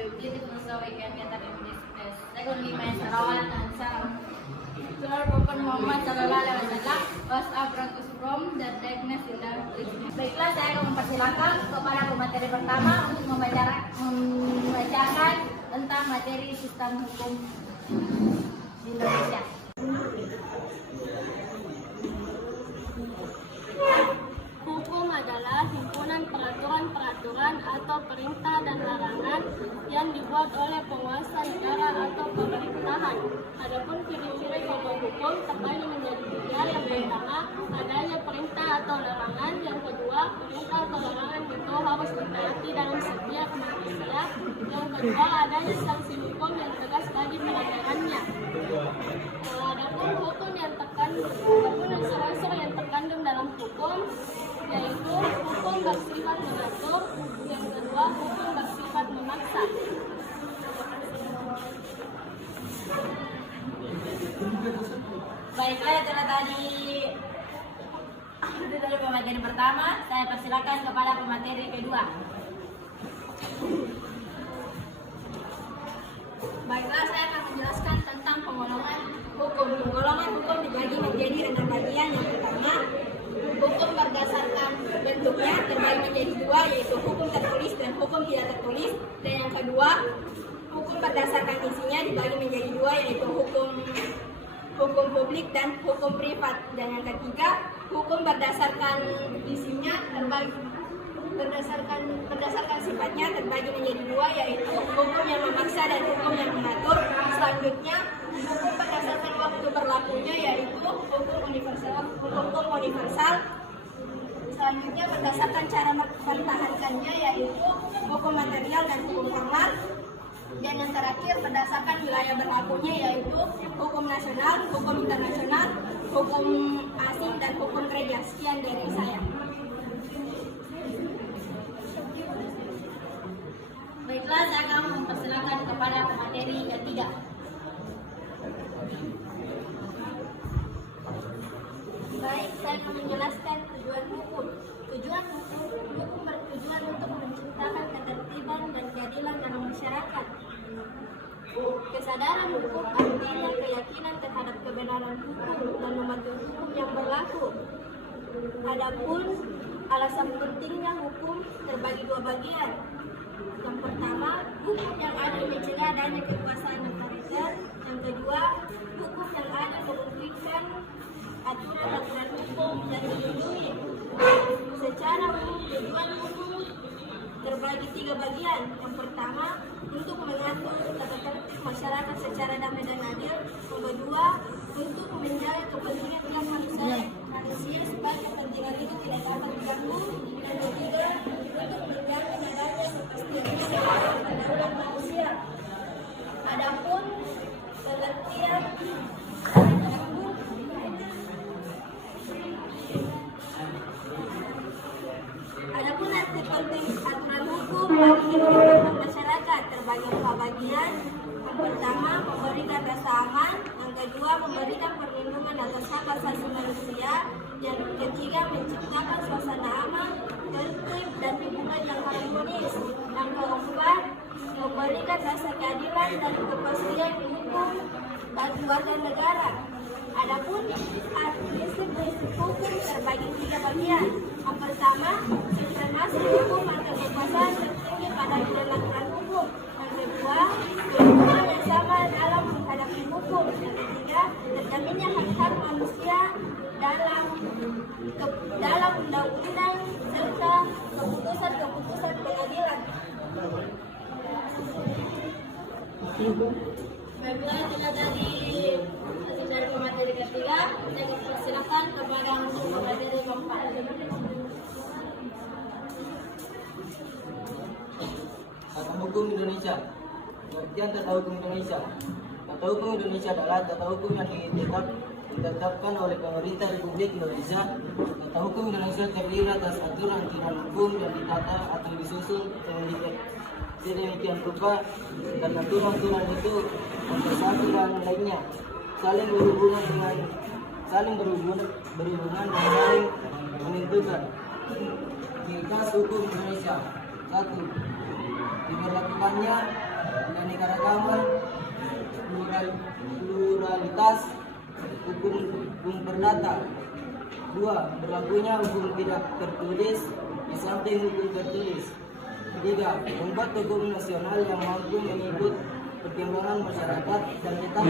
ability to so we can get that in this test. Secondly, my Sarawat and Salam. Lord Prophet Muhammad Sallallahu Alaihi Wasallam was abroad from the darkness in the wilderness. Baiklah, saya akan mempersilakan kepada pemateri pertama untuk membacakan tentang materi sistem hukum di Indonesia. Hukum adalah himpunan peraturan-peraturan atau perintah dan larangan yang dibuat oleh penguasa negara atau pemerintahan. Adapun ciri-ciri hukum terbagi menjadi tiga. Yang pertama, adanya perintah atau larangan. Yang kedua, perintah atau larangan itu harus ditaati dalam setiap manusia. Yang kedua, adanya sanksi hukum yang tegas bagi pelanggarannya. Adapun hukum yang unsur-unsur yang terkandung dalam hukum yaitu hukum bersifat mengatur, yang kedua hukum bersifat memaksa. Baiklah, itulah tadi dari pemateri pertama. Saya persilakan kepada pemateri kedua. Baiklah, saya akan menjelaskan tentang penggolongan hukum. Penggolongan hukum dibagi menjadi 6 bagian. Yang pertama, hukum berdasarkan bentuknya terbagi menjadi 2, yaitu hukum tertulis dan hukum tidak tertulis. Dan yang kedua, hukum berdasarkan isinya dibagi menjadi 2, yaitu hukum publik dan hukum privat. Dan yang ketiga, hukum berdasarkan isinya berdasarkan sifatnya terbagi menjadi 2, yaitu hukum yang memaksa dan hukum yang mengatur. Selanjutnya, hukum berdasarkan waktu berlakunya yaitu hukum universal. Selanjutnya, berdasarkan cara mempertahankannya yaitu hukum material dan hukum formal. Dan yang terakhir, berdasarkan wilayah berlakunya yaitu hukum nasional, hukum internasional, hukum asing, dan hukum gereja. Sekian dari saya. Baiklah, saya akan mempersilakan kepada pemateri ketiga. Baik, saya akan menjelaskan tujuan hukum. Tujuan hukum bertujuan untuk menciptakan ketertiban dan keadilan dalam masyarakat. Kesadaran hukum artinya keyakinan terhadap kebenaran hukum dan mematuhi hukum yang berlaku. Adapun alasan pentingnya hukum terbagi 2 bagian. Yang pertama, hukum yang adil mencegah adanya kekuasaan otoriter. Yang kedua, hukum yang adil memberikan aturan-aturan hukum dan dilindungi. Secara umum, tujuan hukum terbagi 3 bagian. Yang pertama, untuk mengatur tata tertib masyarakat secara damai dan adil. Yang kedua, untuk menjaga kepentingan hak manusia sebagai kepentingan itu tidak dapat diganggu. Dan ketiga, untuk menjaga adanya kepentingan manusia. Adapun pengertian arti penting aturan hukum bagi kehidupan masyarakat terbagi 4 bagian. Yang pertama, memberikan rasa aman. Yang kedua, memberikan perlindungan atas hak asasi manusia. Yang ketiga, menciptakan suasana aman, tertib, dan lingkungan yang harmonis. Yang keempat, memberikan rasa keadilan dan kepastian hukum bagi warga negara. Adapun prinsip-prinsip hukum terbagi 3 bagian. Yang pertama, sistemasi hukum atau kekuasaan tertinggi pada penegakan hukum. Yang kedua, kehidupan yang sama dalam menghadapi hukum. Yang ketiga, terjaminnya hak-hak manusia dalam undang-undang serta keputusan pengadilan. Baiklah, tidak dari pemateri ketiga, saya persilakan kepada pemateri keempat. Tata hukum Indonesia. Pengertian tata hukum Indonesia. Tata hukum Indonesia adalah tata hukum yang ditetapkan oleh pemerintah Republik Indonesia. Tata hukum Indonesia terdiri atas aturan-aturan hukum yang ditata atau disusun sedemikian rupa, dan aturan-aturan itu antara satu dan lainnya saling berhubungan dan saling menentukan. Ringkas hukum Indonesia. 1. diberlakukannya keanekaragaman, pluralitas, hukum perdata. 2. Berlakunya hukum tidak tertulis di samping hukum tertulis. 3. Membuat hukum nasional yang mampu mengikut perkembangan masyarakat dan tetap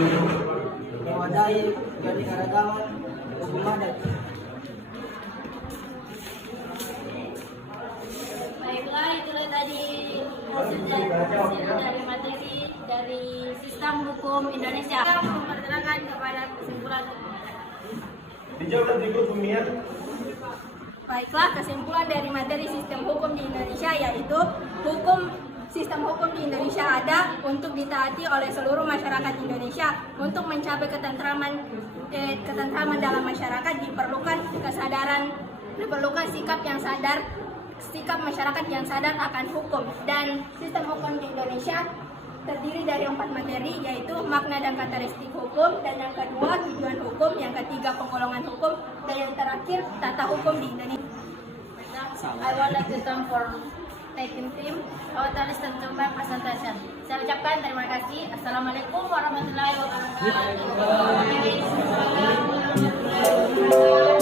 mewadahi keanekaragaman hukum adat. Baiklah, itulah tadi hasil dari materi dari sistem hukum Indonesia. Kita memperkenalkan kepada kesimpulan. Dijawab berikut Bumian. Baiklah, kesimpulan dari materi sistem hukum di Indonesia yaitu sistem hukum di Indonesia ada untuk ditaati oleh seluruh masyarakat Indonesia. Untuk mencapai ketentraman dalam masyarakat diperlukan sikap masyarakat yang sadar akan hukum. Dan sistem hukum di Indonesia terdiri dari 4 materi, yaitu makna dan karakteristik hukum, dan yang kedua tujuan hukum, yang ketiga penggolongan hukum, dan yang terakhir tata hukum di Indonesia. I would like to thank for taking team our listening to my presentation. Saya ucapkan terima kasih. Assalamualaikum warahmatullahi wabarakatuh.